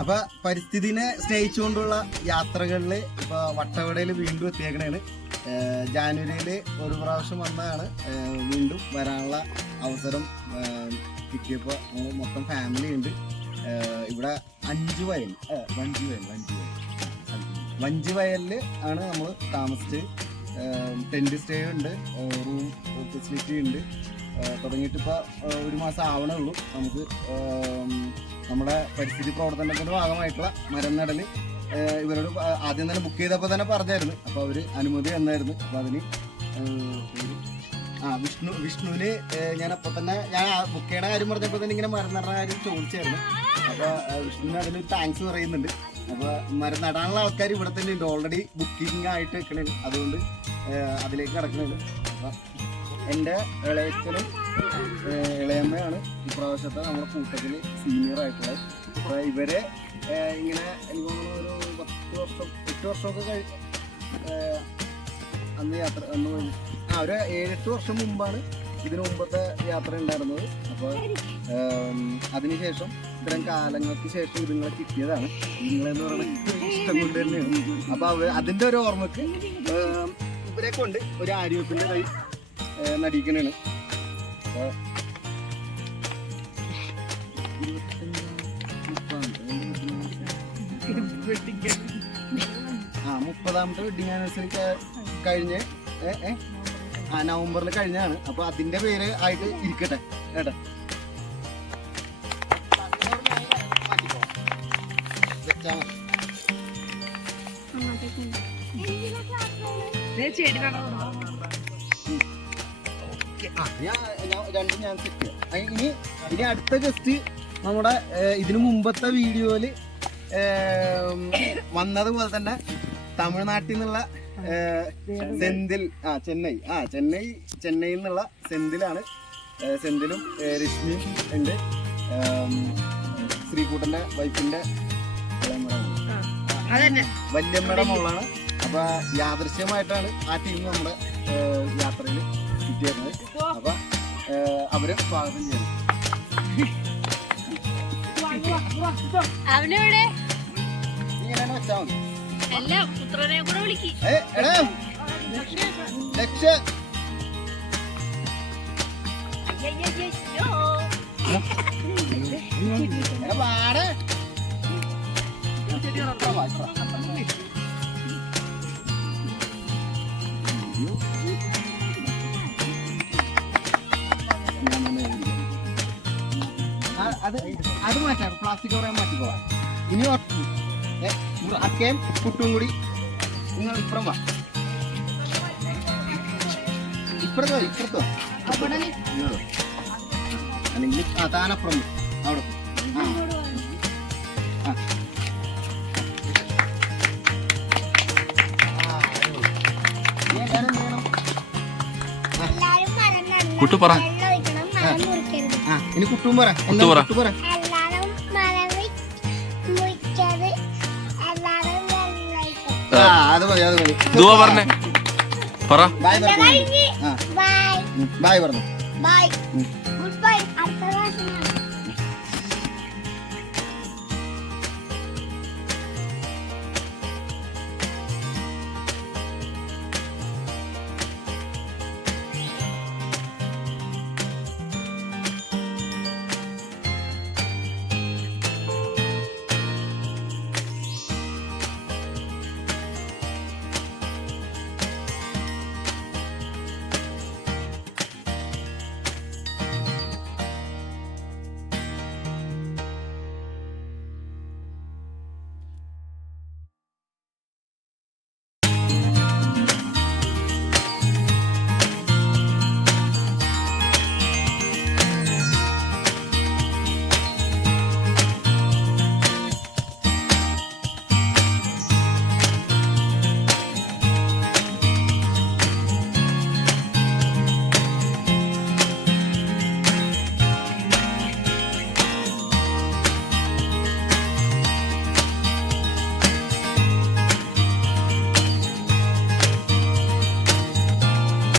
അപ്പൊ പരിസ്ഥിതിനെ സ്നേഹിച്ചുകൊണ്ടുള്ള യാത്രകളിൽ ഇപ്പൊ വട്ടവടയിൽ വീണ്ടും എത്തിയേക്കണേണ്. ജാനുവരിയിൽ ഒരു പ്രാവശ്യം വന്നാണ് വീണ്ടും വരാനുള്ള അവസരം കിട്ടിയപ്പോ കിട്ടിയപ്പോൾ മൊത്തം ഫാമിലി ഉണ്ട്. ഇവിടെ അഞ്ചു വയൽ വഞ്ചി വയൽ വഞ്ചി വയൽ വഞ്ചി വയലിൽ ആണ് നമ്മൾ താമസിച്ചത്. ടെന്റ് സ്റ്റേ ഉണ്ട് റൂം ഫെസിലിറ്റി ഉണ്ട്. ഏഹ് തുടങ്ങിയിട്ട് ഇപ്പോൾ ഒരു മാസം ആവണേ ഉള്ളൂ നമുക്ക് നമ്മുടെ പരിസ്ഥിതി പ്രവർത്തനത്തിന്റെ ഭാഗമായിട്ടുള്ള മരം നടൽ ഇവരോട് ആദ്യം തന്നെ ബുക്ക് ചെയ്തപ്പോൾ തന്നെ പറഞ്ഞായിരുന്നു. അപ്പോൾ അവർ അനുമതി തന്നായിരുന്നു. അപ്പോൾ അതിന് ആ വിഷ്ണു വിഷ്ണുവിന് ഞാൻ അപ്പോൾ തന്നെ ഞാൻ ബുക്ക് ചെയ്യണ കാര്യം പറഞ്ഞപ്പോൾ തന്നെ ഇങ്ങനെ മരം നടുന്ന കാര്യം ചോദിച്ചായിരുന്നു. അപ്പോൾ വിഷ്ണുവിന് അതിന് താങ്ക്സ് പറയുന്നുണ്ട്. അപ്പോൾ മരം നടാനുള്ള ആൾക്കാർ ഇവിടെ തന്നെ ഉണ്ട് ഓൾറെഡി ബുക്കിംഗ് ആയിട്ട് വെക്കണേ അതുകൊണ്ട് അതിലേക്ക് കിടക്കുന്നുണ്ട് അപ്പോൾ എന്റെ ഇളയച്ചനും ഇളയമ്മയാണ് ഇപ്രാവശ്യത്തെ നമ്മുടെ കൂട്ടത്തിൽ സീനിയർ ആയിട്ടുള്ളത്. അപ്പോൾ ഇവരെ ഇങ്ങനെ എനിക്ക് തോന്നുന്നു ഒരു പത്ത് വർഷം എട്ട് വർഷമൊക്കെ കഴി അന്ന് യാത്ര അന്ന്. ആ ഒരു ഏഴെട്ട് വർഷം മുമ്പാണ് ഇതിനു മുമ്പത്തെ യാത്ര ഉണ്ടായിരുന്നത്. അപ്പോൾ അതിനുശേഷം ഇത്തരം കാലങ്ങൾക്ക് ശേഷം ഇതുങ്ങളെ കിട്ടിയതാണ്. ഇതുങ്ങളെന്ന് പറയുന്നത് ഇഷ്ടം കൊണ്ട് തന്നെയാണ്. അപ്പോൾ അതിന്റെ ഒരു ഓർമ്മക്ക് ഇവരെ കൊണ്ട് ഒരു ആര്യവെപ്പിന്റെ കൈ നടിക്കണേണ്. അപ്പോൾ ആ മുപ്പതാമത്തെ വെഡിങ് ആനിവേഴ്സറി കഴിഞ്ഞ് ആ നവംബറിൽ കഴിഞ്ഞാണ്. അപ്പൊ അതിന്റെ പേര് ആയിട്ട് ഇരിക്കട്ടെ ഏട്ടാ വെച്ചാ ഞാൻ ഞാൻ രണ്ടും ഞാൻ സെറ്റ് ചെയ്യാം. ഇനി ഇനി അടുത്ത ജസ്റ്റ് നമ്മുടെ ഇതിനു മുമ്പത്തെ വീഡിയോയിൽ വന്നതുപോലെ തന്നെ തമിഴ്നാട്ടിൽ നിന്നുള്ള സെന്തിൽ ആ ചെന്നൈ. ആ ചെന്നൈ ചെന്നൈയിൽ നിന്നുള്ള സെന്തിലാണ് സെന്തിലും രശ്മിയും ഉണ്ട്. ശ്രീകൂട്ടന്റെ വൈഫിന്റെ വല്യമ്മയുടെ മോളാണ്. അപ്പൊ യാദൃശ്യമായിട്ടാണ് ആ ടീം നമ്മുടെ യാത്രയിൽ കിട്ടിയിരുന്നത് അപ്പൊ അവരെ സ്വാഗതം ചെയ്യണം അവനെവിടെ? ഇങ്ങനെ വെച്ചാൽ മതി. അല്ല പുത്രനെ കൂടെ വിളിക്ക്. ഏ, എടാ. ലക്ഷ അത് അത് മാറ്റാം. പ്ലാസ്റ്റിക് കവറെ മാറ്റിക്കോളാം. ഇനി അക്കയും പുട്ടും കൂടി നിങ്ങൾ ഇപ്പുറം വാ. ഇപ്പുറത്തോ ഇപ്പുറത്തോ. അല്ലെങ്കിൽ ആ താനപ്പുറം. അവിടെ. ആ. കുട്ടു പറ. ഇനി കുട്ടും പറ. കുട്ടും പറ. അത് മതി അത് മതി. ദുവ പറഞ്ഞേ. പറ. ബായ് പറഞ്ഞു. ബൈ പറഞ്ഞു. ബായ്. Good bye. അടുത്ത